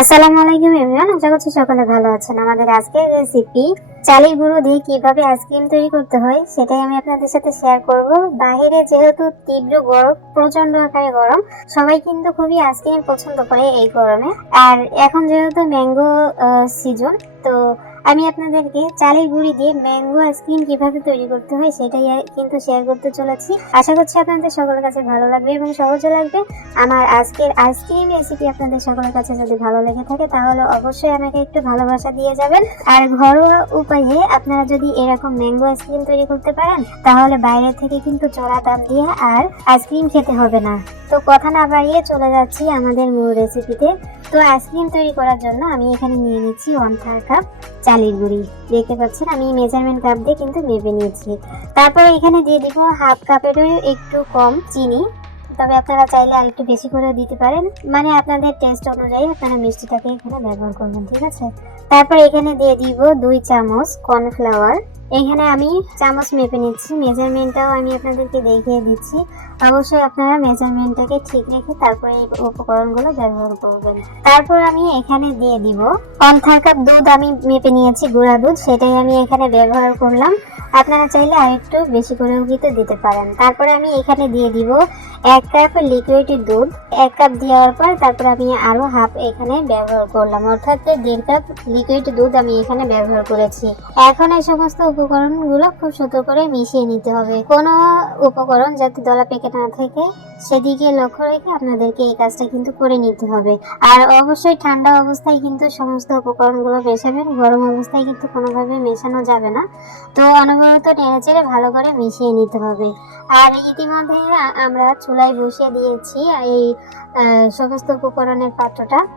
আসসালামু আলাইকুম এভরিওয়ান, আশা করছি সকলে ভালো আছেন। আমাদের আজকের রেসিপি চালের গুঁড়ো দিয়ে কিভাবে আইসক্রিম তৈরি করতে হয় সেটাই আমি আপনাদের সাথে শেয়ার করব। বাইরে যেহেতু তীব্র গরম, প্রচন্ড আকারে গরম, সবাই কিন্তু খুবই আইসক্রিম পছন্দ করে এই গরমে। আর এখন যেহেতু ম্যাঙ্গো সিজন, তো আমি আপনাদেরকে চালের গুঁড়ি দিয়ে ম্যাঙ্গো আইসক্রিম কিভাবে তৈরি করতে হয় সেটাই কিন্তু শেয়ার করতে চলেছি। আশা করছি আপনাদের সকলের কাছে ভালো লাগবে এবং সহজে লাগবে। আমার আজকের আইসক্রিম রেসিপি আপনাদের সকলের কাছে যদি ভালো লেগে থাকে তাহলে অবশ্যই আমাকে একটু ভালোবাসা দিয়ে যাবেন। আর ঘরোয়া উপায়ে আপনারা যদি এরকম ম্যাঙ্গো আইসক্রিম তৈরি করতে পারেন তাহলে বাইরে থেকে কিন্তু চড়া দাম দিয়ে আর আইসক্রিম খেতে হবে না। তো কথা না বাড়িয়ে চলে যাচ্ছি আমাদের মূল রেসিপিতে। তো আইসক্রিম তৈরি করার জন্য আমি এখানে নিয়ে নিচ্ছি 1/3 কাপ চালের গুঁড়ি। দেখতে পাচ্ছেন আমি মেজারমেন্ট কাপ দিয়ে কিন্তু মেপে নিয়েছি। তারপর এখানে দিয়ে দিব 1/2 কাপেরও একটু কম চিনি, তবে আপনারা চাইলে আর একটু বেশি করে দিতে পারেন, মানে আপনাদের টেস্ট অনুযায়ী আপনারা মিষ্টিটাকে এখানে ব্যবহার করবেন, ঠিক আছে। তারপর এখানে দিয়ে দিব 2 চামচ কর্নফ্লাওয়ার। এখানে আমি চামচ মেপে নিচ্ছি, মেজারমেন্টটাও আমি আপনাদেরকে দেখিয়ে দিচ্ছি। অবশ্যই আপনারা মেজারমেন্টটাকে ঠিক রেখে তারপরে এই উপকরণগুলো ব্যবহার করবেন। তারপর আমি এখানে দিয়ে দিব 1/2 কাপ দুধ, আমি মেপে নিয়েছি গুঁড়া দুধ, সেটাই আমি এখানে ব্যবহার করলাম। আপনারা চাইলে আরেকটু বেশি করেও কিন্তু দিতে পারেন। তারপরে আমি এখানে দিয়ে দিব 1 কাপ লিকুইড দুধ। 1 কাপ দেওয়ার পর তারপর আমি আরো হাফ এখানে ব্যবহার করলাম, অর্থাৎ 1.5 কাপ লিকুইড দুধ আমি এখানে ব্যবহার করেছি। এখন এই সমস্ত উপকরণগুলো খুব সুন্দর করে মিশিয়ে নিতে হবে। কোনো উপকরণ যাতে দলা পেকে না থাকে সেদিকে লক্ষ্য রেখে আপনাদেরকে এই কাজটা কিন্তু করে নিতে হবে। আর অবশ্যই ঠান্ডা অবস্থায় কিন্তু সমস্ত উপকরণগুলো মেশাবেন, গরম অবস্থায় কিন্তু কোনোভাবে মেশানো যাবে না। তো অনবরত নেড়েচেড়ে ভালো করে মিশিয়ে নিতে হবে। আর ইতিমধ্যে আমরা চুলায় বসিয়ে দিয়েছি এই সমস্ত উপকরণের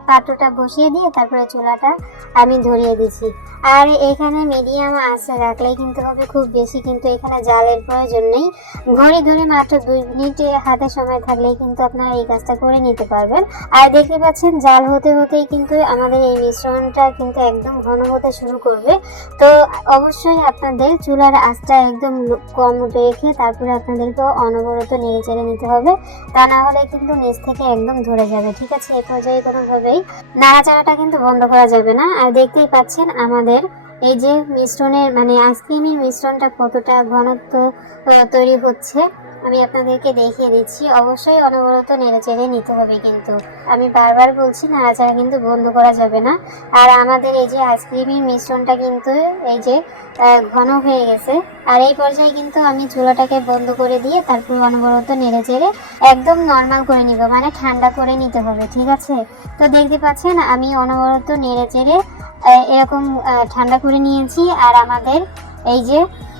পাত্রটা বসিয়ে দিয়ে তারপরে চুলাটা আমি ধরিয়ে দিচ্ছি। আর এখানে মিডিয়াম আঁচে রাখলেই কিন্তু হবে, খুব বেশি কিন্তু এখানে জালের প্রয়োজন নেই। ঘড়ি ধরে মাত্র 2 মিনিট হাতে সময় থাকলেই কিন্তু আপনারা এই কাজটা করে নিতে পারবেন। আর দেখতে পাচ্ছেন জাল হতে হতেই কিন্তু আমাদের এই মিশ্রণটা কিন্তু একদম ঘন হতে শুরু করবে। তো অবশ্যই আপনাদের চুলার আঁচটা একদম কম রেখে তারপরে আপনাদেরকে অনবরত নেড়ে চেড়ে নিতে হবে, তা না হলে কিন্তু নিচ থেকে একদম ধরে যাবে, ঠিক আছে। এই পর্যায়ে কোনোভাবেই নাড়াচাড়াটা কিন্তু বন্ধ করা যাবে না। আর দেখতেই পাচ্ছেন আমাদের এই যে মিশ্রণের মানে আইসক্রিমের মিশ্রণটা কতটা ঘনত্ব তৈরি হচ্ছে, আমি আপনাদেরকে দেখিয়ে দিচ্ছি। অবশ্যই অনবরত নেড়েচেড়ে নিতে হবে, কিন্তু আমি বারবার বলছি নাড়াচাড়া কিন্তু বন্ধ করা যাবে না। আর আমাদের এই যে আইসক্রিমের মিশ্রণটা কিন্তু এই যে ঘন হয়ে গেছে। আর এই পর্যায়ে কিন্তু আমি চুলাটাকে বন্ধ করে দিয়ে তারপর অনবরত নেড়েচেড়ে একদম নর্মাল করে নিব, মানে ঠান্ডা করে নিতে হবে, ঠিক আছে। তো দেখতে পাচ্ছেন আমি অনবরত নেড়েচেড়ে এরকম ঠান্ডা করে নিয়েছি। আর আমাদের এই যে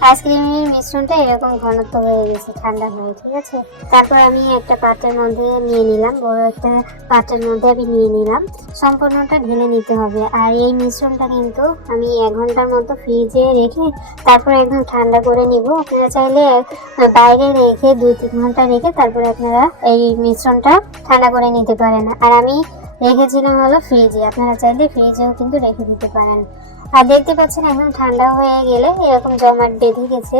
আইসক্রিমের মিশ্রণটা এরকম ঘনত্ব হয়ে গেছে ঠান্ডা হয়ে, ঠিক আছে। তারপর আমি একটা পাত্রের মধ্যে নিয়ে নিলাম, বড় একটা পাত্রের মধ্যে আমি নিয়ে নিলাম, সম্পূর্ণটা ঢেলে নিতে হবে। আর এই মিশ্রণটা কিন্তু আমি 1 ঘন্টার মতো ফ্রিজে রেখে তারপর একদম ঠান্ডা করে নিব। আপনারা চাইলে বাইরে রেখে 2-3 ঘন্টা রেখে তারপরে আপনারা এই মিশ্রণটা ঠান্ডা করে নিতে পারেন। আর আমি রেখেছিলাম হলো ফ্রিজে, আপনারা চাইলে ফ্রিজেও কিন্তু রেখে দিতে পারেন। আর দেখতে পাচ্ছেন এখন ঠান্ডা হয়ে গেলে এরকম জমাট বেঁধে গেছে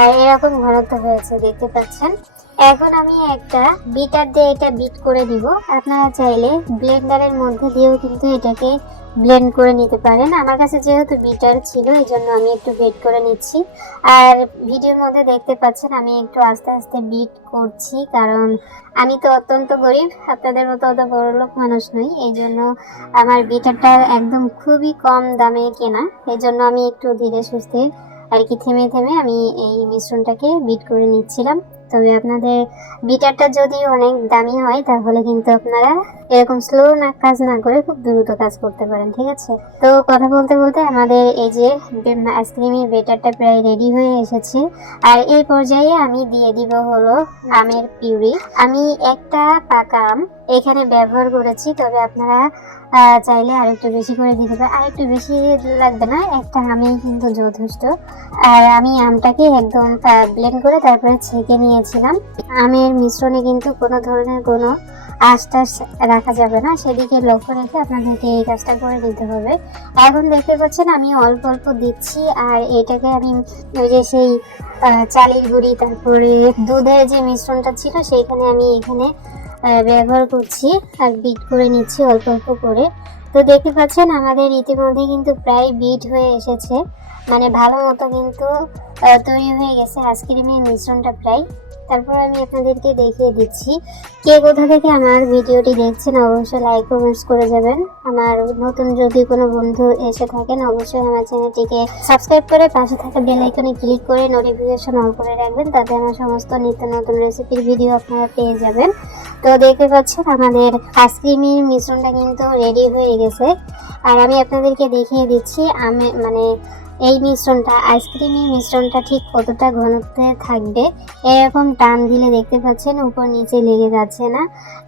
আর এরকম ঘনত্ব হয়েছে, দেখতে পাচ্ছেন। এখন আমি একটা বিটার দিয়ে এটা বিট করে দিব। আপনারা চাইলে ব্লেন্ডারের মধ্যে দিয়েও কিন্তু এটাকে ব্লেন্ড করে নিতে পারেন। আমার কাছে যেহেতু বিটার ছিল এই জন্য আমি একটু বিট করে নিচ্ছি। আর ভিডিওর মধ্যে দেখতে পাচ্ছেন আমি একটু আস্তে আস্তে বিট করছি, কারণ আমি তো অত্যন্ত গরিব, আপনাদের মতো অত বড়লোক মানুষ নই। এই জন্য আমার বিটারটা একদম খুবই কম দামে কেনা, এই জন্য আমি একটু ধীরে সুস্থে আর কি থেমে থেমে আমি এই মিশ্রণটাকে বিট করে নিচ্ছিলাম। তবে আপনাদের বিটারটা যদি অনেক দামি হয় তাহলে কিন্তু আপনারা এরকম স্লো কাজ না করে খুব দ্রুত কাজ করতে পারেন, ঠিক আছে। তো কথা বলতে বলতে আমাদের এই যে আইসক্রিমের বেটারটা প্রায় রেডি হয়ে এসেছে। আর এই পর্যায়ে আমি দিয়ে দিব হলো আমের পিউরি। আমি একটা পাকা আম এখানে ব্যবহার করেছি, তবে আপনারা চাইলে আরেকটু বেশি করে দিতে পারেন। আরেকটু বেশি লাগবে না, একটা আমেই কিন্তু যথেষ্ট। আর আমি আমটাকে একদম ব্লেন্ড করে তারপরে ছেঁকে নিয়েছিলাম। আমের মিশ্রণে কিন্তু কোনো ধরনের কোনো আঁশ রাখা যাবে না, সেদিকে লক্ষ্য রেখে আপনাদেরকে এই কাজটা করে নিতে হবে। এখন দেখতে পাচ্ছেন আমি অল্প অল্প দিচ্ছি। আর এটাকে আমি ওই যে সেই চালের গুঁড়ি তারপরে দুধের যে মিশ্রণটা ছিল সেইখানে আমি এখানে ব্যবহার করছি আর বিট করে নিচ্ছি অল্প অল্প করে। তো দেখতে পাচ্ছেন আমাদের ইতিমধ্যে কিন্তু প্রায় বিট হয়ে এসেছে, মানে ভালো মতো কিন্তু তৈরি হয়ে গেছে আইসক্রিমের মিশ্রণটা প্রায়। তারপর আমি আপনাদেরকে দেখিয়ে দিচ্ছি। কে কোথা থেকে আমার ভিডিওটি দেখছেন অবশ্যই লাইক কমেন্টস করে যাবেন। আমার নতুন যদি কোনো বন্ধু এসে থাকেন অবশ্যই আমার চ্যানেলটিকে সাবস্ক্রাইব করে পাশে থাকা বেল আইকনে ক্লিক করে নোটিফিকেশন অন করে রাখবেন, তাতে আমার সমস্ত নিত্য নতুন রেসিপির ভিডিও আপনারা পেয়ে যাবেন। তো দেখতে পাচ্ছেন আমাদের আইসক্রিমের মিশ্রণটা কিন্তু রেডি হয়ে গেছে। আর আমি আপনাদেরকে দেখিয়ে দিচ্ছি এই মিশ্রণটা, আইসক্রিমের মিশ্রণটা ঠিক কতটা ঘনত্বে থাকবে। এরকম টান দিলে দেখতে পাচ্ছেন উপর নিচে লেগে যাচ্ছে না,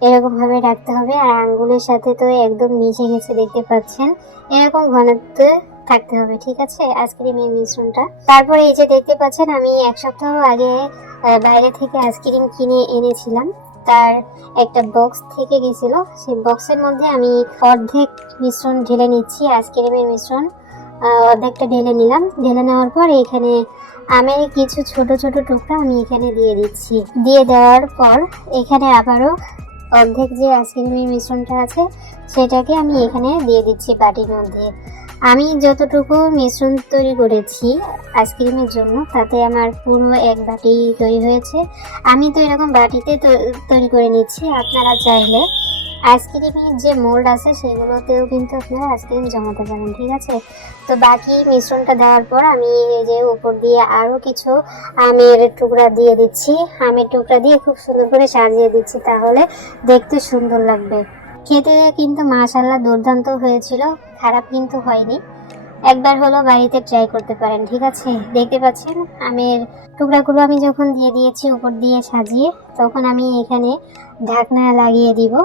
এরকম ভাবে রাখতে হবে। আর আঙ্গুলের সাথে তো একদম মিশে গেছে, দেখতে পাচ্ছেন এরকম ঘনত্বে থাকতে হবে, ঠিক আছে আইসক্রিমের মিশ্রণটা। তারপরে এই যে দেখতে পাচ্ছেন আমি 1 সপ্তাহ আগে বাইরে থেকে আইসক্রিম কিনে এনেছিলাম, তার একটা বক্স থেকে গেছিল, সেই বক্সের মধ্যে আমি অর্ধেক মিশ্রণ ঢেলে নিচ্ছি, আইসক্রিমের মিশ্রণ অর্ধেকটা ঢেলে নিলাম। ঢেলে নেওয়ার পর এখানে আমের কিছু ছোট ছোট টুকরা আমি এখানে দিয়ে দিচ্ছি। দিয়ে দেওয়ার পর এখানে আবারও অর্ধেক যে আইসক্রিমের মিশ্রণটা আছে সেটাকে আমি এখানে দিয়ে দিচ্ছি বাটির মধ্যে। আমি যতটুকু মিশ্রণ তৈরি করেছি আইসক্রিমের জন্য তাতে আমার পুরো 1 বাটি তৈরি হয়েছে। আমি তো এরকম বাটিতে তৈরি করে নিচ্ছি, আপনারা চাইলে আইসক্রিমের যে মোল্ড আছে সেগুলোতেও কিন্তু আপনারা আইসক্রিম জমাতে পারেন, ঠিক আছে। তো বাকি মিশ্রণটা দেওয়ার পর আমি এই যে উপর দিয়ে আরও কিছু আমের টুকরা দিয়ে দিচ্ছি। আমের টুকরা দিয়ে খুব সুন্দর করে সাজিয়ে দিচ্ছি, তাহলে দেখতে সুন্দর লাগবে। খেতে কিন্তু মাশাআল্লাহ দুর্দান্ত হয়েছিল, খারাপ কিন্তু হয়নি। একবার হলো বাড়িতে ট্রাই করতে পারেন, ঠিক আছে। দেখতে পাচ্ছেন আমের টুকরাগুলো আমি যখন দিয়ে দিয়েছি উপর দিয়ে সাজিয়ে, তখন আমি এখানে ঢাকনা লাগিয়ে দিব।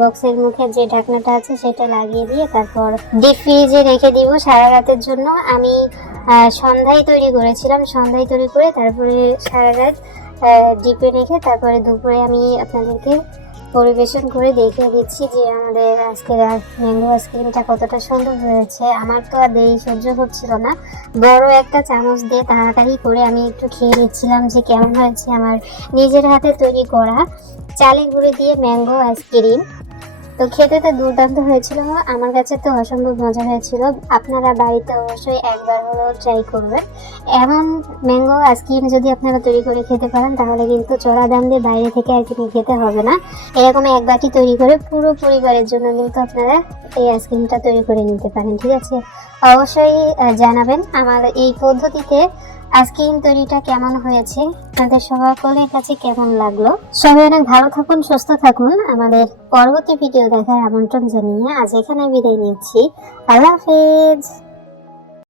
বক্সের মুখে যে ঢাকনাটা আছে সেটা লাগিয়ে দিয়ে তারপর ডিপ ফ্রিজে রেখে দিব সারা রাতের জন্য। আমি সন্ধ্যায় তৈরি করেছিলাম, সন্ধ্যায় তৈরি করে তারপরে সারা রাত ডিপে রেখে তারপরে দুপুরে আমি আপনাদেরকে পরিবেশন করে দেখিয়ে দিচ্ছি যে আমাদের আজকের ম্যাঙ্গো আইসক্রিমটা কতটা সুন্দর হয়েছে। আমার তো আর দেরি সহ্য হচ্ছিল না, বড় একটা চামচ দিয়ে তাড়াতাড়ি করে আমি একটু খেয়ে নিচ্ছিলাম যে কেমন হয়েছে আমার নিজের হাতে তৈরি করা চালের গুঁড়ো দিয়ে ম্যাঙ্গো আইসক্রিম। তো খেতে তো দুর্দান্ত হয়েছিল, আমার কাছে তো অসম্ভব মজা হয়েছিল। আপনারা বাড়িতে অবশ্যই একবার হলেও ট্রাই করবেন। এমন ম্যাঙ্গো আইসক্রিম যদি আপনারা তৈরি করে খেতে পারেন তাহলে কিন্তু চড়া দাম দিয়ে বাইরে থেকে আর কিনে খেতে হবে না। এরকম 1 বাটি তৈরি করে পুরো পরিবারের জন্য কিন্তু আপনারা এই আইসক্রিমটা তৈরি করে নিতে পারেন, ঠিক আছে। অবশ্যই জানাবেন আমার এই পদ্ধতিতে আইসক্রিম তৈরিটা কেমন হয়েছে, আপনাদের সকলের কাছে কেমন লাগলো। সবাই অনেক ভালো থাকুন, সুস্থ থাকুন। আমাদের পরবর্তী ভিডিও দেখার আমন্ত্রণ জানিয়ে আজ এখানে বিদায় নিচ্ছি। আল্লাহ হাফেজ।